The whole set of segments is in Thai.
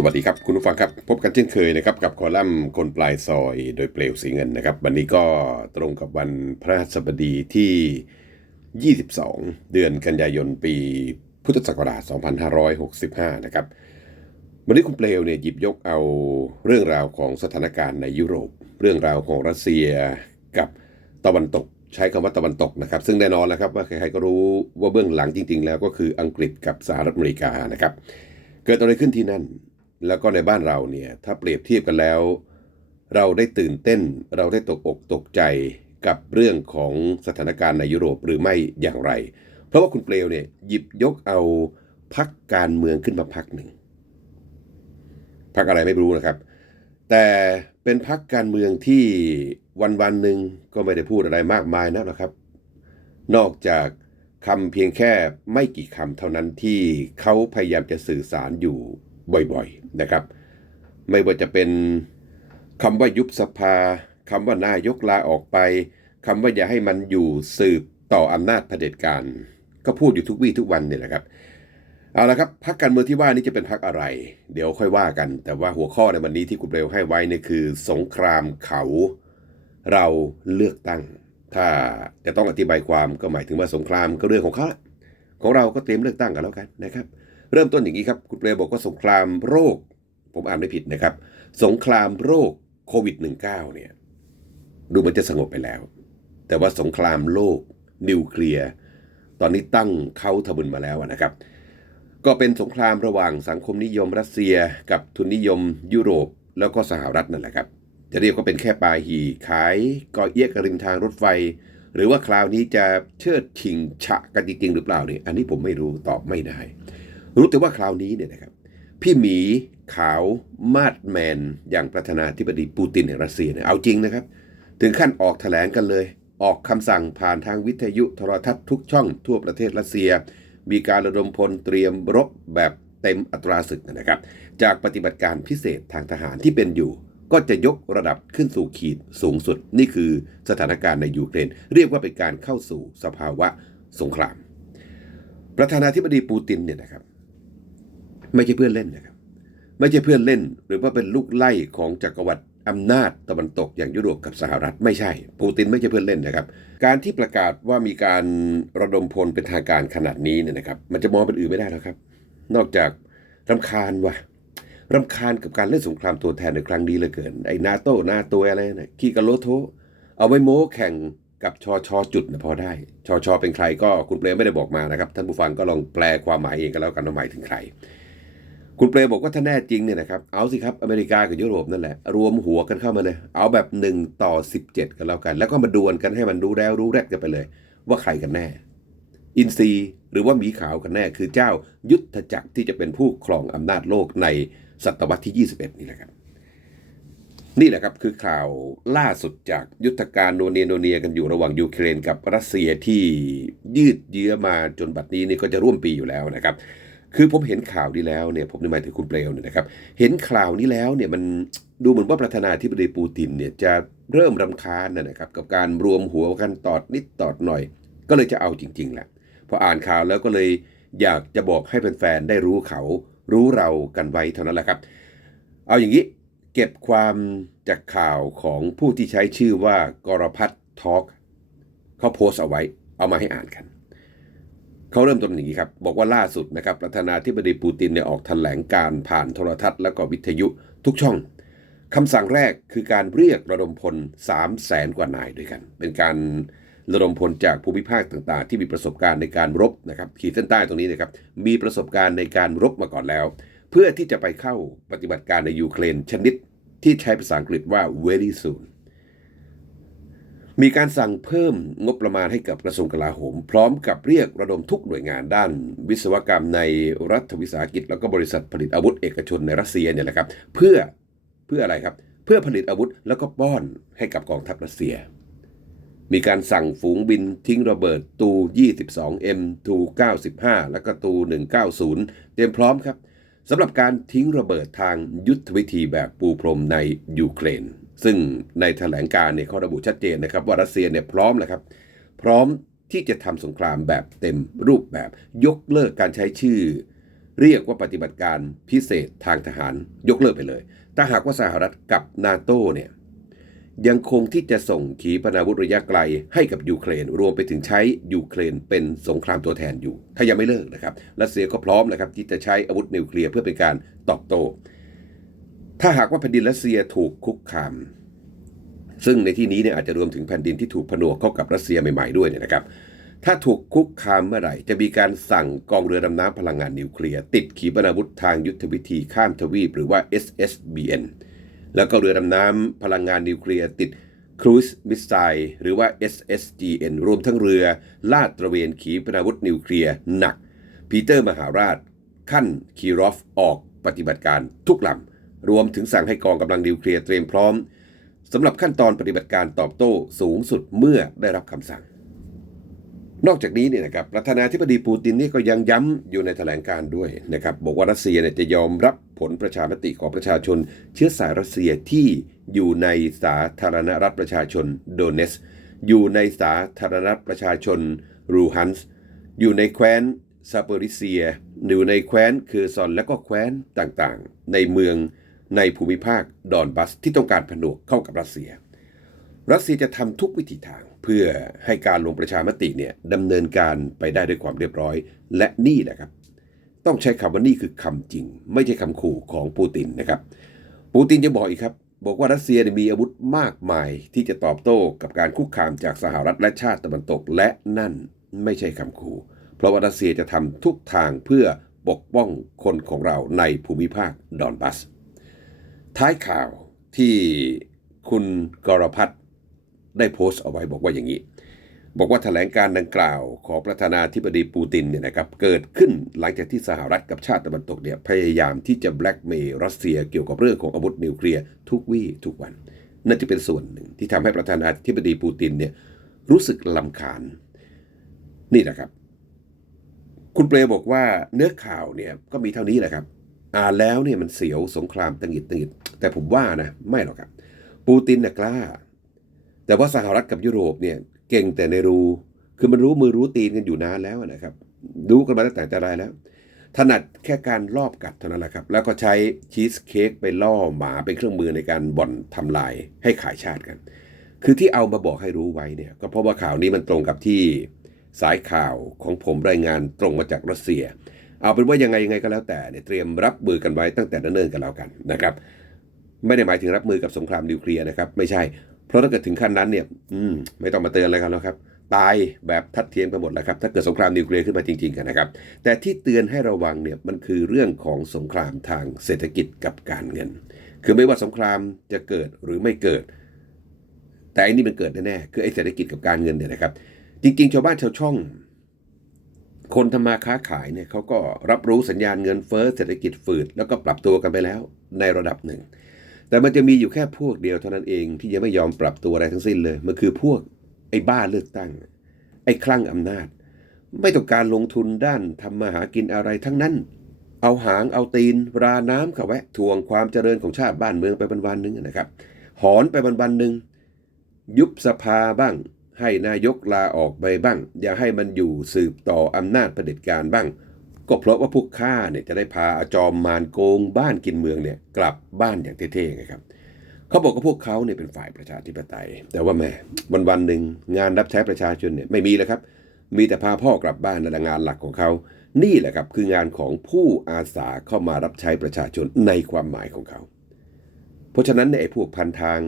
สวัสดีครับ คุณผู้ฟังครับ พบกันเช่นเคยนะครับ กับคอลัมน์คนปลายซอยโดยเปลวสีเงินนะครับ วันนี้ก็ตรงกับวันพระสบดีที่ 22 เดือนกันยายนปีพุทธศักราช 2565 นะครับ วันนี้คุณเปลวเนี่ยหยิบยกเอาเรื่องราวของสถานการณ์ในยุโรป เรื่องราวของรัสเซียกับตะวันตกใช้คำว่าตะวันตกนะครับ ซึ่งแน่นอนแล้วครับว่าใครๆก็รู้ว่าเบื้องหลังจริง ๆ แล้วก็คืออังกฤษกับสหรัฐอเมริกานะครับ เกิดอะไรขึ้นที่นั่น แล้วก็ในบ้านเราเนี่ยถ้าเปรียบเทียบกันแล้ว เราได้ตื่นเต้น เราได้ตกอกตกใจกับเรื่องของสถานการณ์ในยุโรปหรือไม่อย่างไร เพราะว่าคุณเปลวเนี่ยหยิบยกเอาพักการเมืองขึ้นมาพักหนึ่งพักอะไรไม่รู้นะครับ แต่เป็นพักการเมืองที่วันวันหนึ่งก็ไม่ได้พูดอะไรมากมายนักหรอกครับ นอกจากคำเพียงแค่ไม่กี่คำเท่านั้นที่เขาพยายามจะสื่อสารอยู่ บ่อยๆนะครับ ไม่ว่าจะเป็นคำว่ายุบสภาคำว่านายกลาออกไปคำว่าอย่าให้มันอยู่สืบต่ออำนาจเผด็จการ ก็พูดอยู่ทุกวี่ทุกวันเนี่ยแหละครับเอาละครับพักการเมืองที่ว่านี้จะเป็นพักอะไร เดี๋ยวค่อยว่ากัน แต่ว่าหัวข้อในวันนี้ที่คุณเรวให้ไว้เนี่ยคือ สงครามเขาเราเลือกตั้ง ถ้าจะต้องอธิบายความก็หมายถึงว่าสงครามก็เรื่องของเขาของเราก็เตรียมเลือกตั้งกันแล้วกันนะครับ เริ่มต้นอย่างนี้ครับคุณเปรบอกว่าสงครามโรค ผมอ่านไม่ผิดนะครับ สงครามโรคโควิด -19 เนี่ยดูเหมันจะสงบไปแล้ว แต่ว่าสงครามโลก นิวเคลียร์ตอนนี้ตั้งเขาทบุนมาแล้วนะครับ ก็เป็นสงครามระหว่างสังคมนิยมรัสเซีย กับทุนนิยมยุโรปแล้วก็สหรัฐนั่นแหละครับ จะเรียกว่าเป็นแค่ปาหีขายกอเอี้ยกบริมทางรถไฟ หรือว่าคราวนี้จะเชิดชิงฉะกันจริงหรือเปล่าเนี่ยอันนี้ผมไม่รู้ตอบไม่ได้ รู้แต่ว่าคราวนี้เนี่ยนะครับ พี่หมีขาวมาดแมน อย่างประธานาธิบดีปูตินแห่งรัสเซียเนี่ยเอาจริงนะครับ ถึงขั้นออกแถลงกันเลย ออกคำสั่งผ่านทางวิทยุโทรทัศน์ทุกช่องทั่วประเทศรัสเซีย มีการระดมพลเตรียมรบแบบเต็มอัตราศึกนะครับ จากปฏิบัติการพิเศษทางทหารที่เป็นอยู่ ก็จะยกระดับขึ้นสู่ขีดสูงสุด นี่คือสถานการณ์ในยูเครน เรียกว่าเป็นการเข้าสู่สภาวะสงคราม ประธานาธิบดีปูตินเนี่ยนะครับ ไม่ใช่เพื่อนเล่นนะครับ ไม่ใช่เพื่อนเล่น หรือว่าเป็นลูกไล่ของจักรวรรดิอำนาจตะวันตกอย่างยุโรปกับสหรัฐไม่ใช่ ปูตินไม่ใช่เพื่อนเล่นนะครับ การที่ประกาศว่ามีการระดมพลเป็นทางการขนาดนี้เนี่ยนะครับ มันจะมองเป็นอื่นไม่ได้แล้วครับ นอกจากรำคาญว่ะรำคาญกับการเล่นสงครามตัวแทนในครั้งนี้เหลือเกิน ไอ้นาโต้นาตัวอะไรนะขี้กะโลโท เอาไว้โม้แข่งกับชอชอจุดนะพอได้ ชอชอเป็นใครก็คุณเปรมไม่ได้บอกมานะครับ ท่านผู้ฟังก็ลองแปลความหมายเองกันแล้วกันว่าหมายถึงใคร คุณเปรมบอกว่าถ้าแน่จริงเนี่ยนะครับ เอาสิครับ อเมริกากับยุโรปนั่นแหละ รวมหัวกันเข้ามาเลย เอาแบบ 1 ต่อ 17 กันแล้วกัน แล้วก็มาดวลกันให้มันรู้แล้วรู้แรกกันไปเลย ว่าใครกันแน่ อินซีหรือว่าหมีขาวกันแน่ คือเจ้ายุทธจักรที่จะเป็นผู้ครองอำนาจโลกในศตวรรษที่ 21 นี่แหละครับ นี่แหละครับคือข่าวล่าสุดจากยุทธการโนเนียโนเนียกันอยู่ระหว่างยูเครนกับรัสเซียที่ยืดเยื้อมาจนบัดนี้นี่ก็จะร่วมปีอยู่แล้วนะครับ คือผมเห็นข่าวนี้แล้วเนี่ยผมนี่หมายถึงคุณเปลวเนี่ยนะครับ เห็นข่าวนี้แล้วเนี่ยมันดูเหมือนว่าประธานาธิบดีปูตินเนี่ยจะเริ่มรำคาญนะนะครับกับการรวมหัวกันตอดนิดตอดหน่อย ก็เลยจะเอาจริงๆแหละพออ่านข่าวแล้วก็เลยอยากจะบอกให้แฟนๆได้รู้เขารู้เรากันไว้เท่านั้นแหละครับ เอาอย่างนี้เก็บความจากข่าวของผู้ที่ใช้ชื่อว่ากรพัฒน์ทอล์กเขาโพสต์เอาไว้เอามาให้อ่านกัน เขาเริ่มต้นอย่างนี้ครับ บอกว่าล่าสุดนะครับประธานาธิบดีปูตินเนี่ยออกแถลงการผ่านโทรทัศน์และก็วิทยุทุกช่องคำสั่งแรกคือการเรียกระดมพล 3 0 0แสนกว่านายด้วยกัน เป็นการระดมพลจากภูมิภาคต่างๆ ที่มีประสบการณ์ในการรบนะครับขีดเส้นใต้ตรงนี้นะครับมีประสบการณ์ในการรบมาก่อนแล้ว เพื่อที่จะไปเข้าปฏิบัติการในยูเครนชนิดที่ใช้ภาษาอังกฤษว่า very soon มีการสั่งเพิ่มงบประมาณให้กับกระทรวงกลาโหม พร้อมกับเรียกระดมทุกหน่วยงานด้าน วิศวกรรมในรัฐวิสาหกิจ แล้วก็บริษัทผลิตอาวุธเอกชนในรัสเซียเนี่ยแหละครับ เพื่อเพื่ออะไรครับ เพื่อผลิตอาวุธแล้วก็ป้อนให้กับกองทัพรัสเซีย มีการสั่งฝูงบินทิ้งระเบิดตู 22M ตู 95 แล้วก็ตู 190 เตรียมพร้อมครับสำหรับการทิ้งระเบิดทางยุทธวิธีแบบปูพรมในยูเครน ซึ่งในแถลงการเนี่ยเขาระบุชัดเจนนะครับว่ารัสเซียเนี่ยพร้อมแล้วครับ พร้อมที่จะทำสงครามแบบเต็มรูปแบบยกเลิกการใช้ชื่อ เรียกว่าปฏิบัติการพิเศษทางทหารยกเลิกไปเลย ถ้าหากว่าสหรัฐกับนาโตเนี่ยยังคงที่จะส่งขีปนาวุธระยะไกลให้กับยูเครน รวมไปถึงใช้ยูเครนเป็นสงครามตัวแทนอยู่ ถ้ายังไม่เลิกนะครับรัสเซียก็พร้อมนะครับที่จะใช้อาวุธนิวเคลียร์เพื่อเป็นการตอบโต้ ถ้าหากว่าแผ่นดินรัสเซียถูกคุกคาม ซึ่งในที่นี้เนี่ยอาจจะรวมถึงแผ่นดินที่ถูกผนวกเข้ากับรัสเซียใหม่ๆด้วยเนี่ยนะครับ ถ้าถูกคุกคามเมื่อไหร่ จะมีการสั่งกองเรือดำน้ำพลังงานนิวเคลียร์ติดขีปนาวุธทางยุทธวิธีข้ามทวีปหรือว่า SSBN แล้วก็เรือดำน้ำพลังงานนิวเคลียร์ติดครูซมิสไซล์หรือว่า SSGN รวมทั้งเรือลาดตระเวนขีปนาวุธนิวเคลียร์หนัก ปีเตอร์มหาราช ขั้นคีรอฟออกปฏิบัติการทุกลำ รวมถึงสั่งให้กองกำลังนิวเคลียร์เตรียมพร้อมสำหรับขั้นตอนปฏิบัติการตอบโต้สูงสุดเมื่อได้รับคำสั่ง นอกจากนี้เนี่ยนะครับประธานาธิบดีปูตินนี่ก็ยังย้ำอยู่ในแถลงการด้วยนะครับบอกว่ารัสเซียเนี่ยจะยอมรับผลประชามติของประชาชน เชื้อสายรัสเซียที่อยู่ในสาธารณรัฐประชาชนโดเนส อยู่ในสาธารณรัฐประชาชนรูฮันส์อยู่ในแคว้นซาเปอริเซียอยู่ในแคว้นเคอร์ซอนและก็แคว้นต่างๆ ในเมือง ในภูมิภาคดอนบัสที่ต้องการผนวกเข้ากับรัสเซีย รัสเซียจะทำทุกวิถีทางเพื่อให้การลงประชามติเนี่ยดำเนินการไปได้ด้วยความเรียบร้อย และนี่แหละครับ ต้องใช้คำว่านี่คือคำจริง ไม่ใช่คำขู่ของปูตินนะครับ ปูตินจะบอกอีกครับ บอกว่ารัสเซียเนี่ยมีอาวุธมากมายที่จะตอบโต้กับการคุกคามจากสหรัฐและชาติตะวันตกและนั่นไม่ใช่คำขู่เพราะว่ารัสเซียจะทำทุกทางเพื่อปกป้องคนของเราในภูมิภาคดอนบัส ท้ายข่าวที่คุณกรพัฒน์ได้โพสต์เอาไว้บอกว่าอย่างนี้ บอกว่าแถลงการดังกล่าวของประธานาธิบดีปูตินเนี่ยนะครับเกิดขึ้นหลังจากที่สหรัฐกับชาติตะวันตกเนี่ยพยายามที่จะแบล็กเมย์รัสเซียเกี่ยวกับเรื่องของอาวุธนิวเคลียร์ทุกวี่ทุกวันนั่นจะเป็นส่วนหนึ่งที่ทำให้ประธานาธิบดีปูตินเนี่ยรู้สึกลำคาญนี่นะครับ คุณเปรบอกว่าเนื้อข่าวเนี่ยก็มีเท่านี้แหละครับ อ่านแล้วเนี่ยมันเสียวสงครามตังหิดตังหิดแต่ผมว่านะไม่หรอกครับ ปูตินน่ะกล้า แต่ว่าสหรัฐกับยุโรปเนี่ยเก่งแต่ในรูคือมันรู้มือรู้ตีนกันอยู่นานแล้วนะครับรู้กันมาตั้งแต่แต่ไรแล้ว ถนัดแค่การลอบกัดเท่านั้นแหละครับ แล้วก็ใช้ชีสเค้กไปล่อหมาเป็นเครื่องมือในการบ่อนทำลายให้ขายชาติกัน คือที่เอามาบอกให้รู้ไว้เนี่ย ก็เพราะว่าข่าวนี้มันตรงกับที่สายข่าวของผมรายงานตรงมาจากรัสเซีย เอาเป็นว่ายังไงยังไงก็แล้วแต่เนี่ยเตรียมรับมือกันไว้ตั้งแต่เนิ่นๆกันแล้วกันนะครับ ไม่ได้หมายถึงรับมือกับสงครามนิวเคลียร์นะครับ ไม่ใช่ เพราะถ้าเกิดถึงขั้นนั้นเนี่ย อืม ไม่ต้องมาเตือนอะไรกันแล้วครับ ตายแบบทัดเทียมกันหมดแล้วครับ ถ้าเกิดสงครามนิวเคลียร์ขึ้นมาจริงๆกันนะครับ แต่ที่เตือนให้ระวังเนี่ยมันคือเรื่องของสงครามทางเศรษฐกิจกับการเงิน คือไม่ว่าสงครามจะเกิดหรือไม่เกิด แต่อันนี้มันเกิดแน่ๆคือไอ้เศรษฐกิจกับการเงินเนี่ยนะครับ จริง ๆ ชาวบ้านชาวช่อง คนทำมาค้าขายเนี่ยเขาก็รับรู้สัญญาณเงินเฟ้อเศรษฐกิจฝืดแล้วก็ปรับตัวกันไปแล้วในระดับหนึ่ง แต่มันจะมีอยู่แค่พวกเดียวเท่านั้นเองที่ยังไม่ยอมปรับตัวอะไรทั้งสิ้นเลย มันคือพวกไอ้บ้าเลือกตั้ง ไอ้คลั่งอำนาจ ไม่ต้องการลงทุนด้านทำมาหากินอะไรทั้งนั้น เอาหางเอาตีน ราน้ำข้าแวะทวงความเจริญของชาติบ้านเมืองไปวันๆหนึ่งนะครับ หอนไปวันๆหนึ่งยุบสภาบ้าง ให้นายกลาออกไปบ้าง อย่าให้มันอยู่สืบต่ออำนาจเผด็จการบ้าง ก็เพราะว่าพวกข้าเนี่ยจะได้พาอาจอมมารโกงบ้านกินเมืองเนี่ยกลับบ้านอย่างเท่ๆไงครับเขาบอกว่าพวกเขาเนี่ยเป็นฝ่ายประชาธิปไตย แต่ว่าแม่วันวันๆหนึ่งงานรับใช้ประชาชนเนี่ยไม่มีแล้วครับ มีแต่พาพ่อกลับบ้านนั่นและงานหลักของเขานี่แหละครับคืองานของผู้อาสาเข้ามารับใช้ประชาชนในความหมายของเขา เพราะฉะนั้นเนี่ยไอ้พวกพันทาง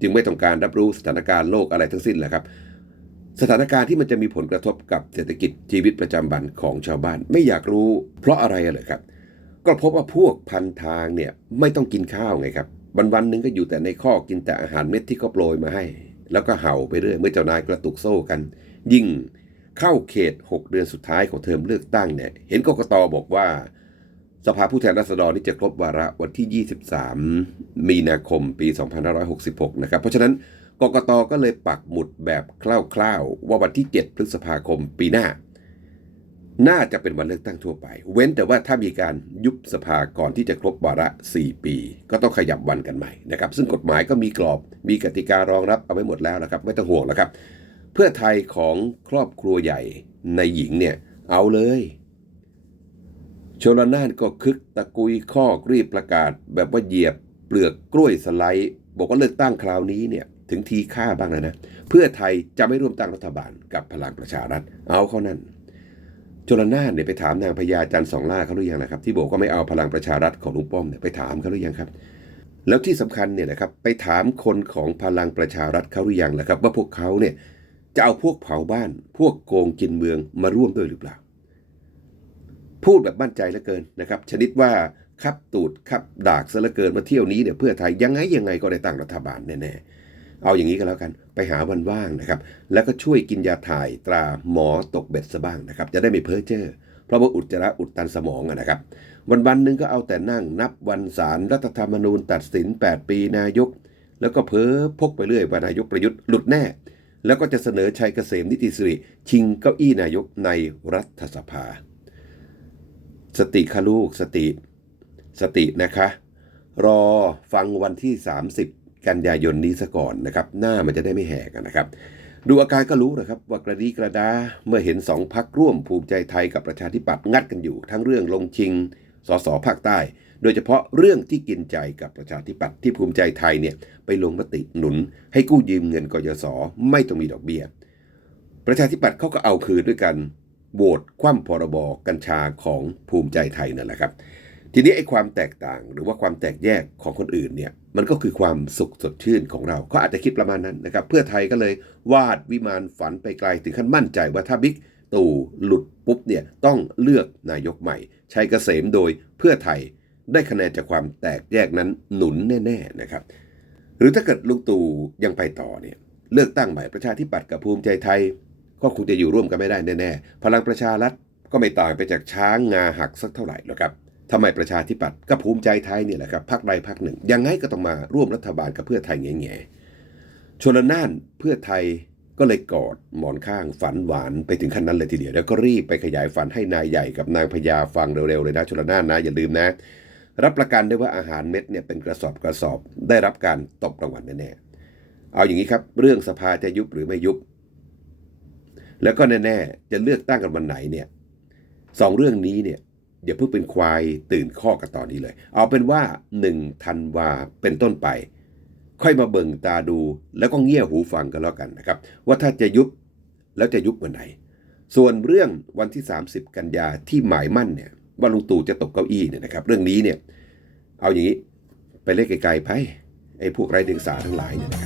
จึงไม่ต้องการรับรู้สถานการณ์โลกอะไรทั้งสิ้นแหละครับ สถานการณ์ที่มันจะมีผลกระทบกับเศรษฐกิจชีวิตประจำวันของชาวบ้าน ไม่อยากรู้เพราะอะไรเลยครับ ก็พบว่าพวกพันทางเนี่ยไม่ต้องกินข้าวไงครับวันวันหนึ่งก็อยู่แต่ในข้อกินแต่อาหารเม็ดที่เขาโปรยมาให้ แล้วก็เห่าไปเรื่อยเมื่อเจ้านายกระตุกโซ่กัน ยิ่งเข้าเขต 6 เดือนสุดท้ายของเทอมเลือกตั้งเนี่ยเห็นกกตบอกว่า สภาผู้แทนราษฎรนี่จะครบวาระวันที่ 23 มีนาคมปี 2566 นะครับ เพราะฉะนั้นกกตก็เลยปักหมุดแบบคร่าวๆ ว่าวันที่ 7 พฤษภาคมปีหน้า น่าจะเป็นวันเลือกตั้งทั่วไป เว้นแต่ว่าถ้ามีการยุบสภาก่อนที่จะครบวาระ 4 ปี ก็ต้องขยับวันกันใหม่นะครับ ซึ่งกฎหมายก็มีกรอบมีกติการองรับเอาไว้หมดแล้วนะครับ ไม่ต้องห่วงแล้วครับ เพื่อไทยของครอบครัวใหญ่ในหญิงเนี่ยเอาเลย ชลนานก็คึกตะกุยข้อกรีบประกาศ แบบว่าเหยียบเปลือกกล้วยสไลด์บอกว่าเลือกตั้งคราวนี้เนี่ยถึงทีค่าบ้างแล้วนะ เพื่อไทยจะไม่ร่วมตั้งรัฐบาลกับพลังประชารัฐ เอาเขานั่นชลนานเนี่ยไปถามนางพญาจันทร์สองล่าเขาหรือยังนะครับ ที่บอกว่าไม่เอาพลังประชารัฐของลุงป้อมเนี่ยไปถามเขาหรือยังครับ แล้วที่สำคัญเนี่ยนะครับไปถามคนของพลังประชารัฐเขาหรือยังล่ะครับ ว่าพวกเขาเนี่ยจะเอาพวกเผาบ้าน พวกโกงกินเมืองมาร่วมด้วยหรือเปล่า พูดแบบมั่นใจเหลือเกินนะครับ ชนิดว่าคับตูดคับดากซะเหลือเกินมาเที่ยวนี้เนี่ยเพื่อไทยยังไงยังไงก็ได้ตั้งรัฐบาลแน่ๆ เอาอย่างนี้ก็แล้วกันไปหาวันว่างนะครับ แล้วก็ช่วยกินยาถ่ายตราหมอตกเบ็ดซะบ้างนะครับ จะได้ไม่เพ้อเจ้อเพราะว่าอุจจาระอุดตันสมองนะครับ วันวันหนึ่งก็เอาแต่นั่งนับวันสารรัฐธรรมนูญตัดสิน 8 ปีนายก แล้วก็เพ้อพกไปเรื่อยว่านายกประยุทธ์หลุดแน่ แล้วก็จะเสนอชัยเกษมนิติสิริชิงเก้าอี้นายกในรัฐสภา สติค่ะลูกสติ สตินะคะ รอฟังวันที่ 30 กันยายนนี้ซะก่อนนะครับ หน้ามันจะได้ไม่แหกนะครับ ดูอาการก็รู้นะครับ ว่ากระดีกระดาเมื่อเห็นสองพักร่วมภูมิใจไทยกับประชาธิปัตย์งัดกันอยู่ ทั้งเรื่องลงชิงสสภาคใต้ โดยเฉพาะเรื่องที่กินใจกับประชาธิปัตย์ที่ภูมิใจไทยเนี่ยไปลงมติหนุน ให้กู้ยืมเงินกยศไม่ต้องมีดอกเบี้ยประชาธิปัตย์เขาก็เอาคืนด้วยกัน โหวตคว่ำพรบกัญชาของภูมิใจไทยนั่นแหละครับ ทีนี้ไอ้ความแตกต่างหรือว่าความแตกแยกของคนอื่นเนี่ยมันก็คือความสุขสดชื่นของเราเขาอาจจะคิดประมาณนั้นนะครับ เพื่อไทยก็เลยวาดวิมานฝันไปไกลถึงขั้นมั่นใจว่าถ้าบิ๊กตู่หลุดปุ๊บเนี่ยต้องเลือกนายกใหม่ชัยเกษมโดยเพื่อไทยได้คะแนนจากความแตกแยกนั้นหนุนแน่ๆนะครับ หรือถ้าเกิดลุงตู่ยังไปต่อเนี่ยเลือกตั้งใหม่ประชาธิปัตย์กับภูมิใจไทย ก็คงจะอยู่ร่วมกันไม่ได้แน่ๆ พลังประชารัฐก็ไม่ต่างไปจากช้างงาหักสักเท่าไหร่หรอกครับทำไมประชาธิปัตย์กับภูมิใจไทยเนี่ยแหละครับพักใดพักหนึ่ง ยังไงก็ต้องมาร่วมรัฐบาลกับเพื่อไทยแง่ๆชนละนานเพื่อไทยก็เลยกอดหมอนข้างฝันหวานไปถึงขั้นนั้นเลยทีเดียว แล้วก็รีบไปขยายฝันให้นายใหญ่กับนางพญาฟังเร็วๆเลยนะชนละนานนะอย่าลืมนะ รับประกันได้ว่าอาหารเม็ดเนี่ยเป็นกระสอบกระสอบได้รับการตบรางวัลแน่ๆเอาอย่างนี้ครับ เรื่องสภาจะยุบหรือไม่ยุบ แล้วก็แน่ๆ จะเลือกตั้งกันวันไหนเนี่ยสองเรื่องนี้เนี่ยอย่าเพิ่งเป็นควายตื่นข้อกันตอนนี้เลย เอาเป็นว่า1ธันวาเป็นต้นไป ค่อยมาเบิ่งตาดูแล้วก็เงี่ยหูฟังกันแล้วกันนะครับ ว่าถ้าจะยุบแล้วจะยุบเมื่อไหร่ส่วนเรื่องวันที่ 30 กันยาที่หมายมั่นเนี่ยว่าลุงตู่จะตกเก้าอี้เนี่ยนะครับ เรื่องนี้เนี่ยเอาอย่างนี้ไปเล่นไกลๆไปไอ้พวกไร้เดียงสาทั้งหลายเนี่ยนะครับ